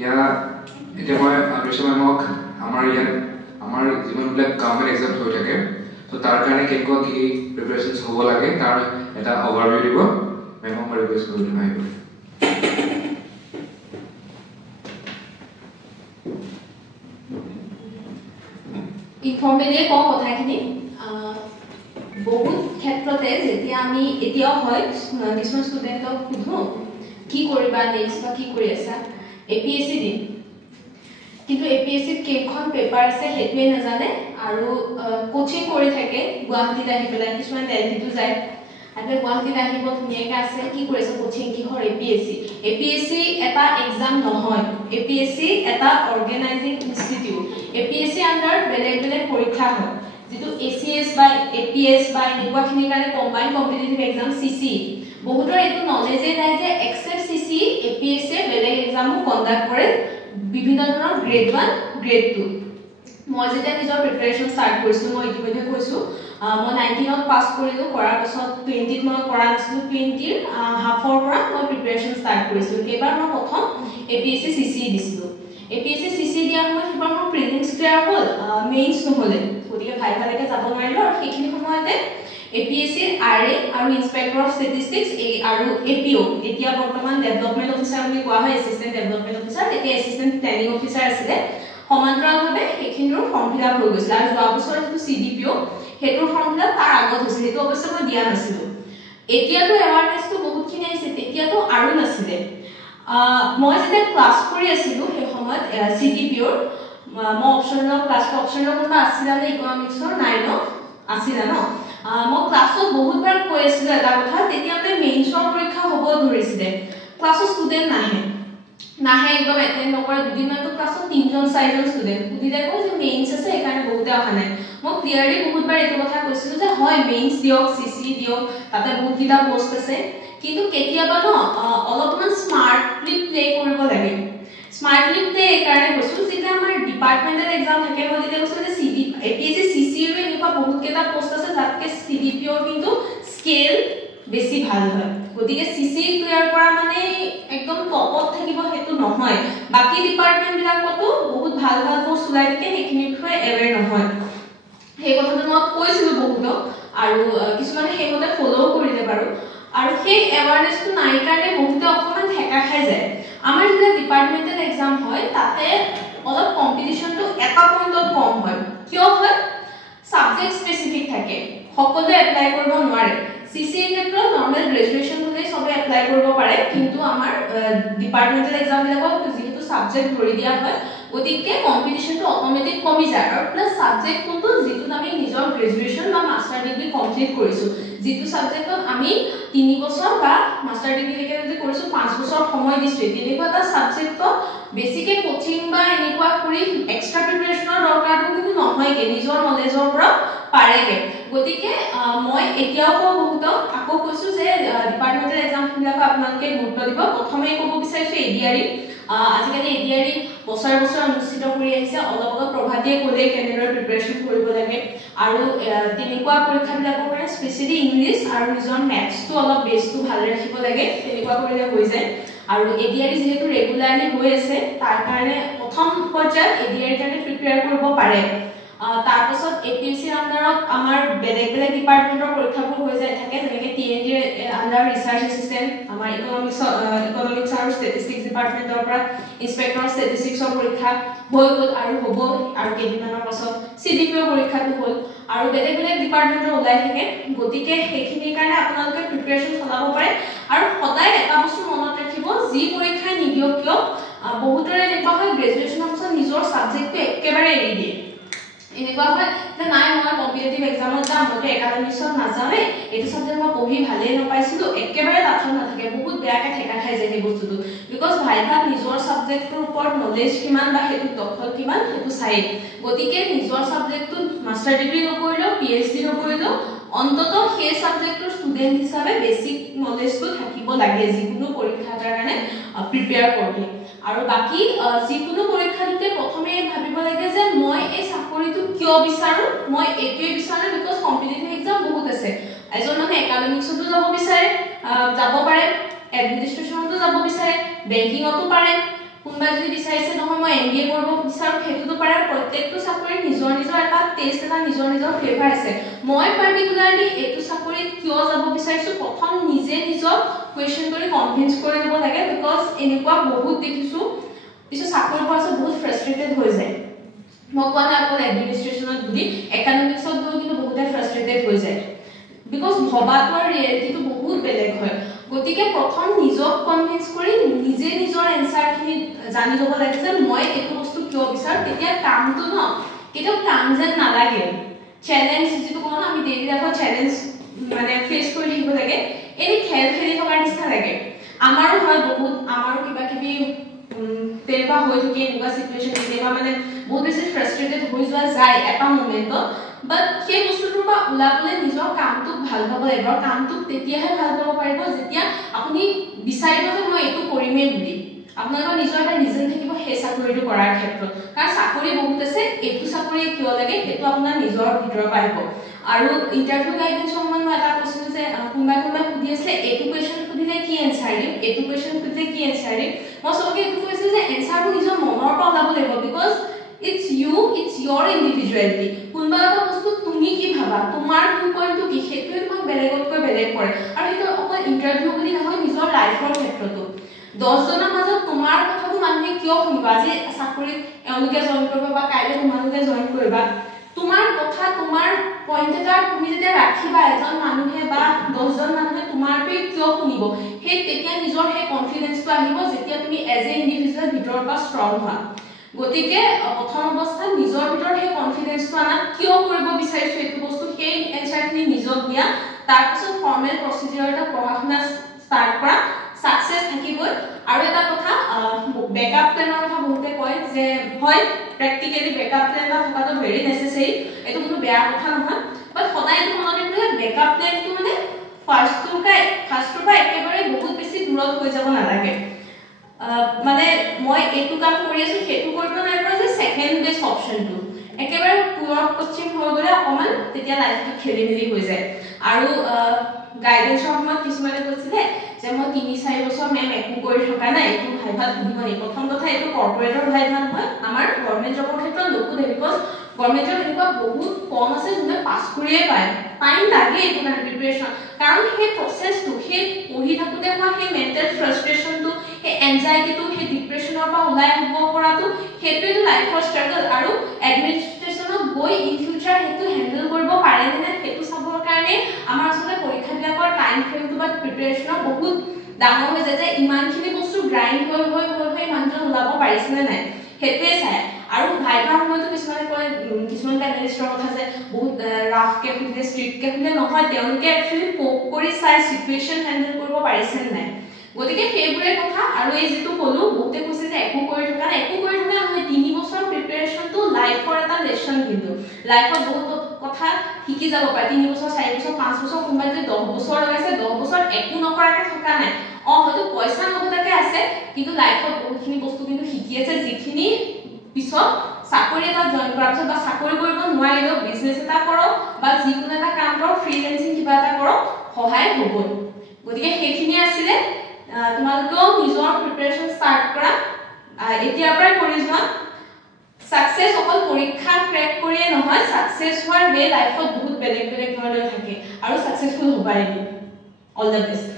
ইয়া এতিয়া মই আদৰ্শ মেমক আমাৰ যিমানবিলাক গভৰ্ণমেণ্ট এক্সাম হৈ থাকে তো তাৰ কাৰণে কেনেকুৱা কি প্ৰিপাৰেশ্যনছ হ'ব লাগে তাৰ এটা অভাৰভিউ দিব মেমক মই ৰিকুৱেষ্ট কৰিলোঁ আহিব ইনফৰ্মেলি কওঁ কথাখিনি বহুত ক্ষেত্ৰতে যেতিয়া আমি এতিয়াও হয় কিছুমান ষ্টুডেণ্টক সুধোঁ কি কৰিবা নেক্সট বা কি কৰি আছা APSC দিম কিন্তু APSCত কেইখন পেপাৰ আছে সেইটোৱে নাজানে আৰু কোচিং কৰি থাকে গুৱাহাটীত আহি পেলাই কিছুমান দিল্লীতো যায় আৰু গুৱাহাটীত আহিব ধুনীয়াকৈ আছে কি কৰিছে কোচিং কিহৰ APSC এটা এক্সাম নহয় APSC এটা অৰ্গেনাইজিং ইনষ্টিটিউট APSC আণ্ডাৰ বেলেগ বেলেগ পৰীক্ষা হয় যেটো ACS বা APS বা এনেকুৱাখিনিৰ কাৰণে কম্বাইন কম্পিটিটিভ এক্সাম CC বহুতৰ এইটো নলেজে নাই যে এক্সেপ্ট CC APSC বেলেগ এক্সামো কণ্ডাক্ট কৰে বিভিন্ন ধৰণৰ গ্ৰেড 1 গ্ৰেড 2 মই যেতিয়া নিজৰ প্ৰিপাৰেচন ষ্টাৰ্ট কৰিছোঁ মই ইতিমধ্যে কৈছোঁ মই 19ত পাছ কৰিলোঁ কৰাৰ পাছত 20ত মই কৰা নাছিলোঁ 20ৰ হাফৰ পৰা মই প্ৰিপাৰেচন ষ্টাৰ্ট কৰিছিলোঁ এইবাৰ মই প্ৰথম APSC CC দিছিলোঁ APSC CC দিয়াৰ সময়ত সেইবাৰ মোৰ প্ৰিলিমছ ক্লিয়াৰ হ'ল মেইনছ নহ'লে গতিকে ভালকে যাব নোৱাৰিলোঁ আৰু সেইখিনি সময়তে APSC RA আৰু ইনস্পেক্টৰ অফ ষ্টেটিষ্টিক্স আৰু APO এতিয়া বৰ্তমান ডেভেলপমেণ্ট অফিচাৰ বুলি কোৱা হয় এছিষ্টেণ্ট ডেভেলপমেণ্ট অফিচাৰ তেতিয়া এছিষ্টেণ্ট প্লেনিং অফিচাৰ আছিলে সমান্তৰালভাৱে সেইখিনিৰো ফৰ্ম ফিল আপ হৈ গৈছিল আৰু যোৱা বছৰ যিটো CDPO সেইটোৰ ফৰ্ম ফিল আপ তাৰ আগত হৈছিল সেইটো অৱশ্যে মই দিয়া নাছিলোঁ এতিয়াতো এৱাৰনেছটো বহুতখিনি আহিছে তেতিয়াতো আৰু নাছিলে মই যেতিয়া ক্লাছ কৰি আছিলোঁ সেই সময়ত CDPOৰ মই অপশ্যনেল ক্লাছটো অপশ্যনেল কোনোবা আছিলে নে ইকনমিক্সৰ নাই ন আছিলে ন মই ক্লাছত বহুতবাৰ কৈ আছিলোঁ এটা কথা তেতিয়াতে মেইনছৰ পৰীক্ষা হ'ব ধৰিছিলে ক্লাছত ষ্টুডেণ্ট নাহে একদম এটেণ্ড নকৰে দুদিনমানতো ক্লাছত 3জন 4জন ষ্টুডেণ্ট সুধিলে কয় যে মেইনছ আছে সেইকাৰণে বহুতে অহা নাই মই ক্লিয়াৰলি বহুতবাৰ এইটো কথা কৈছিলোঁ যে হয় মেইনছ দিয়ক CC দিয়ক তাতে বহুতকেইটা পোষ্ট আছে কিন্তু কেতিয়াবা ন অলপমান স্মাৰ্টলি প্লে কৰিব লাগে স্মাৰ্টলি প্লে এইকাৰণে কৈছোঁ যেতিয়া আমাৰ ডিপাৰ্টমেণ্টেল এক্সাম থাকে মই তেতিয়া কৈছোঁ যে APSC CCৰো এনেকুৱা বহুতকেইটা পোষ্ট আছে তাতকে CDPOৰ কিন্তু স্কেল বেছি ভাল হয় গতিকে CC ক্লিয়াৰ কৰা মানে একদম টপত থাকিব সেইটো নহয় বাকী ডিপাৰ্টমেণ্টবিলাকতো বহুত ভাল পোষ্ট ওলাই থাকে সেইখিনিৰ বিষয়ে এৱেৰ নহয় সেই কথাটো মই কৈছিলোঁ বহুতক আৰু কিছুমানে সেইমতে ফ'ল' কৰিলে বাৰু আৰু সেই এৱাৰনেছটো নাই কাৰণে বহুতে অকণমান ঠেকা খাই যায় আমাৰ যেতিয়া ডিপাৰ্টমেণ্টেল এক্সাম হয় তাতে অলপ কম্পিটিশ্যনটো এটা পইণ্টত কম হয় কিয় হয় ছাবজেক্ট স্পেচিফিক থাকে সকলোৱে এপ্লাই কৰিব নোৱাৰে CC ক্ষেত্ৰত নৰ্মেল গ্ৰেজুৱেশ্যন হ'লে চবে এপ্লাই কৰিব পাৰে কিন্তু আমাৰ ডিপাৰ্টমেণ্টেল এক্সামবিলাকক যিহেতু ছাবজেক্ট ধৰি দিয়া হয় গতিকে কম্পিটিশ্যনটো অট'মেটিক কমি যায় আৰু প্লাছ ছাবজেক্ট কোনটো যিটোত আমি নিজৰ গ্ৰেজুৱেশ্যন বা মাষ্টাৰ ডিগ্ৰী কমপ্লিট কৰিছোঁ যিটো ছাবজেক্টত আমি 3 বছৰ বা মাষ্টাৰ ডিগ্ৰীলৈকে যদি কৰিছোঁ 5 বছৰ সময় দিছোঁ তেনেকুৱা এটা ছাবজেক্টত বেছিকৈ কোচিং বা এনেকুৱা কৰি এক্সট্ৰা প্ৰিপাৰেশ্যনৰ দৰকাৰটো কিন্তু নহয়গৈ নিজৰ নলেজৰ পৰা পাৰেগে গতিকে মই এতিয়াও কওঁ বহুতক আকৌ কৈছোঁ যে ডিপাৰ্টমেণ্টেল এক্সামবিলাকক আপোনালোকে গুৰুত্ব দিব প্ৰথমে ক'ব বিচাৰিছোঁ ADRE আজিকালি ADRE বছৰ অনুষ্ঠিত কৰি আহিছে অলপ প্ৰভাতীয়ে ক'লে কেনেদৰে প্ৰিপাৰেশ্যন কৰিব লাগে আৰু তেনেকুৱা পৰীক্ষাবিলাকৰ কাৰণে স্পেচিয়েলি ইংলিছ আৰু নিজৰ মেথছটো অলপ বেছটো ভাল ৰাখিব লাগে তেনেকুৱা কৰিলে হৈ যায় আৰু ADRE যিহেতু ৰেগুলাৰলি হৈ আছে তাৰ কাৰণে প্ৰথম পৰ্যায়ত ADRE কাৰণে প্ৰিপেয়াৰ কৰিব পাৰে তাৰপাছত APSCৰ আণ্ডাৰত আমাৰ বেলেগ ডিপাৰ্টমেণ্টৰ পৰীক্ষাবোৰ হৈ যায় থাকে যেনেকৈ TNDৰ আণ্ডাৰ ৰিচাৰ্চ এছিষ্টেণ্ট আমাৰ ইকনমিক্স আৰু ষ্টেটিষ্টিক্স ডিপাৰ্টমেণ্টৰ পৰা ইনস্পেক্টৰ ষ্টেটিষ্টিক্সৰ পৰীক্ষা হৈ গ'ল আৰু হ'ব আৰু কেইদিনমানৰ পাছত CDPO পৰীক্ষাটো হ'ল আৰু বেলেগ ডিপাৰ্টমেণ্টৰ ওলাই থাকে গতিকে সেইখিনিৰ কাৰণে আপোনালোকে প্ৰিপেৰেশ্যন চলাব পাৰে আৰু সদায় এটা বস্তু মনত ৰাখিব যি পৰীক্ষাই নিদিয়ক কিয় বহুতৰে এনেকুৱা হয় গ্ৰেজুৱেশ্যনৰ পাছত নিজৰ ছাবজেক্টটো একেবাৰে এৰি দিয়ে এনেকুৱা হয় যে নাই মই কম্পিটিটিভ এক্সামত যাম মইতো একাডেমিক্সত নাযামেই এইটো ছাবজেক্ট মই পঢ়ি ভালেই নাপাইছিলোঁ একেবাৰে তাৎক্ষণ নাথাকে বহুত বেয়াকৈ ঠেকা খাই যায় সেই বস্তুটো বিকজ ভাইভাগ নিজৰ ছাবজেক্টটোৰ ওপৰত নলেজ কিমান বা সেইটো দখল কিমান সেইটো চাই গতিকে নিজৰ ছাবজেক্টটোত মাষ্টাৰ ডিগ্ৰী নকৰিলেও PhD নকৰিলেও অন্ততঃ সেই ছাবজেক্টৰ ষ্টুডেণ্ট হিচাপে বেছিক নলেজটো থাকিব লাগে যিকোনো পৰীক্ষা এটাৰ কাৰণে প্ৰিপেয়াৰ কৰোঁতে আৰু বাকী যিকোনো পৰীক্ষাটোতে প্ৰথমে ভাবিব লাগে যে মই এই চাকৰিটো কিয় বিচাৰোঁ মই এইটোৱে বিচাৰোঁ বিকজ কম্পিটিটিভ এক্সাম বহুত আছে এজন মানুহে একাডেমিক্সতো যাব বিচাৰে যাব পাৰে এডমিনিষ্ট্ৰেশ্যনতো যাব বিচাৰে বেংকিঙতো পাৰে কোনোবা কোনোবাই যদি বিচাৰিছে নহয় মই MBA কৰিব বিচাৰো সেইটোতো পাৰে প্ৰত্যেকটো চাকৰি নিজৰ নিজৰ এটা টেষ্ট এটা নিজৰ নিজৰ ফেভাৰ আছে মই পাৰ্টিকুলাৰলি এইটো চাকৰিত কিয় যাব বিচাৰিছো প্ৰথম নিজে নিজক কোৱেশ্চন কৰি কনভিন্স কৰি দিব লাগে বিকজ এনেকুৱা বহুত দেখিছো কিছু চাকৰি পাছত বহুত ফ্ৰাষ্ট্ৰেটেড হৈ যায় মই কোৱা নাই অকল এডমিনিষ্ট্ৰেশ্যনত বুলি একাডেমিক্সত গৈ কিন্তু বহুতে ফ্ৰাষ্ট্ৰেটেড হৈ যায় বিকজ ভবাটো আৰু ৰিয়েলিটিটো বহুত বেলেগ হয় গতিকে প্ৰথম নিজক কনভিন্স কৰি নিজে নিজৰ এনসাৰখিনি জানি ল'ব লাগে যে মই এইটো বস্তু কিয় বিচাৰো তেতিয়া কামটো ন কেতিয়াও কাম যেন নালাগে চ্যালেঞ্জ যিটো কোৱা আমি ডেইলি লাইফত চ্যালেঞ্জ মানে ফেচ কৰি থাকিব লাগে এই খেল খেলি থকাৰ নিচিনা লাগে আমাৰো হয় বহুত আমাৰো কিবা কিবি তেবা হৈ থাকে এনেকুৱা সিচুৱেচন তেবা মানে বহুত বেছি ফ্ৰাষ্ট্ৰেটেড হৈ যোৱা যায় এটা মোমেন্টত বাট সেই বস্তুটোৰ পৰা ওলাবলৈ নিজৰ কামটো ভাল পাব লাগিব কামটো তেতিয়াহে ভাল পাব পাৰিব যেতিয়া আপুনি ডিসাইড যে মই এইটো কৰিমেই বুলি আপোনালোকৰ নিজৰ এটা ৰিজন থাকিব সেই চাকৰিটো কৰাৰ ক্ষেত্ৰত কাৰণ চাকৰি বহুত আছে এইটো চাকৰি কিয় লাগে সেইটো আপোনাৰ নিজৰ ভিতৰৰ পাৰিব আৰু ইন্টাৰভিউ গাইডেন্স সম্বন্ধ এটা কোৱেশ্চন যে কোনোবা সুধি আছে এইটো কোৱেশ্চন সুধিলে কি এনসাৰ দিম এইটো কোৱেশ্চন সুধিলে কি এনসাৰ দিম মই সবকে এইটো কৈছো যে এনসাৰটো নিজৰ মনৰ পৰা ওলাব লাগিব বিকজ it's your individuality কোনবা এটা বস্তু তুমি কি ভাবা তোমাৰ ভিউ পইণ্টটো কি হেতুৱে তোমাক বেলেগতকৈ বেলেগ কৰে আৰু এটা অকল ইন্টাৰভিউ বুলি নহয় নিজৰ লাইফৰ ক্ষেত্ৰতো 10 জনৰ মাজত তোমাৰ কথাটো মানুহে কিয় শুনিবা যে চাকৰি এওঁলোকে জয়েন কৰিব বা কাইলে তোমালোকে জয়েন কৰিবা তোমাৰ কথা তোমাৰ পইণ্ট এটা তুমি যেতিয়া ৰাখিবা এজন মানুহে বা 10 জন মানুহে তোমাৰটো কিয় শুনিব সেই তেতিয়া নিজৰ সেই কনফিডেন্সটো আহিব যেতিয়া তুমি এজ এ ইন্ডিভিজুৱেল ভিতৰৰ পৰা ষ্ট্ৰং হোৱা গতিকে প্ৰথম অৱস্থাত নিজৰ ভিতৰত সেই কনফিডেন্সটো আনা কিয় কৰিব বিচাৰিছো এইটো বস্তু সেই এনসাৰখিনি নিজক দিয়া তাৰ পিছত ফৰ্মেল প্ৰচিডিউৰ এটা পঢ়াশুনা ষ্টাৰ্ট কৰা সাকসেস থাকিবই আৰু এটা কথা ব্যাকআপ প্ল্যানৰ কথা বহুতে কয় যে হয় প্ৰ্যাকটিক্যালি ব্যাকআপ প্ল্যান থকাটো ভেৰি নেসেসাৰী এটো কোনো বেয়া কথা নহয় বাট সদায় এটো মনত ৰাখিলে ব্যাকআপ প্ল্যানটো মানে ফাৰ্ষ্টৰ পৰা একেবাৰে বহুত বেছি দূৰত হৈ যাব নালাগে মানে মই এইটো কাম কৰি আছো হেতু কৰিব নাই পৰা যে সেকেন্ড বেস্ট অপচনটো একেবাৰে পুৰৰ পশ্চিম হৈ গলে অকমান তেতিয়া লাইফটো খেলিমেলি হৈ যায় আৰু গাইডেন্সৰ সময়ত কিছুমানে কৈছিলে যে মই 3-4 বছৰ মেম একো কৰি থকা নাই এইটো ভাইভাত সুধিব নি প্ৰথম কথা এইটো কৰ্পোৰেটৰ ভাইভা নহয় আমাৰ গভৰ্ণমেণ্ট জবৰ ক্ষেত্ৰত নুসুধে বিকজ গভৰ্ণমেণ্ট জব এনেকুৱা বহুত কম আছে যোনে পাছ কৰিয়ে পায় টাইম লাগে এইটো কাৰণে প্ৰিপাৰেচন কাৰণ সেই প্ৰচেছটো সেই পঢ়ি থাকোতে হোৱা সেই মেণ্টেল ফ্ৰাষ্ট্ৰেশ্যনটো সেই এনজাইটিটো সেই ডিপ্ৰেছনৰ পৰা ওলাই আহিব পৰাটো সেইটোৱেটো লাইফৰ ষ্ট্ৰাগল আৰু এডমিনিষ্ট্ৰেশ্যনত গৈ ইন ফিউচাৰ সেইটো হেণ্ডেল কৰিব পাৰে নে সেইটো চাবৰ কাৰণে আমাৰ আসলে পৰীক্ষাবিলাকৰ টাইম ফ্ৰেমটো বা প্ৰিপাৰেচনৰ বহুত ডাঙৰ হৈ যায় যে ইমানখিনি বস্তু গ্ৰাইণ্ড হৈ মানুহজন ওলাব পাৰিছে নে নাই সেইটোৱে চাই আৰু ভাইভাৰ সময়তো কিছুমানে কয় কিছুমান পেনেলিষ্টৰ কথা যে বহুত ৰাফকে সুধিলে ষ্ট্ৰিক্টকে সুধিলে নহয় তেওঁলোকে একচুৱেলি পোক কৰি চাই চিটুৱেশ্যন হেণ্ডেল কৰিব পাৰিছে নে নাই গতিকে সেইবোৰে কথা আৰু এই যেটো কলো বহুতে কৈছে যে একো কৰি থকা নহয় 3 বছৰ প্ৰিপাৰেচনটো লাইফৰ এটা লেসন কিন্তু লাইফত বহুত কথা শিকি যাব পাৰে 3 বছৰ 4 বছৰ 5 বছৰ কোনোবাই যে 10 বছৰ লগাইছে 10 বছৰ একো নকৰাকে থকা নাই হয়তো পইচা নগদাকে আছে কিন্তু লাইফত বহুতখিনি বস্তু কিন্তু শিকি আছে যিখিনি পিছত চাকৰি এটা জয়েন কৰাৰ পিছত বা চাকৰি কৰিব নোৱাৰিলেও বিজনেছ এটা কৰক বা যিকোনো এটা কাম কৰক ফ্ৰীল্যান্সিং কিবা এটা কৰক সহায় হ'ব গতিকে সেইখিনি আছিল তোমালোকেও নিজৰ প্ৰিপাৰেচন ষ্টাৰ্ট কৰা এতিয়াৰ পৰাই কৰি যোৱা সাকসেস অকল পৰীক্ষা ক্ৰেক কৰিয়ে নহয় সাকসেস হোৱাৰ ৱে লাইফত বহুত বেলেগ বেলেগ ধৰণৰ থাকে আৰু সাকসেসফুল হ'বাই অল দ্য বেষ্ট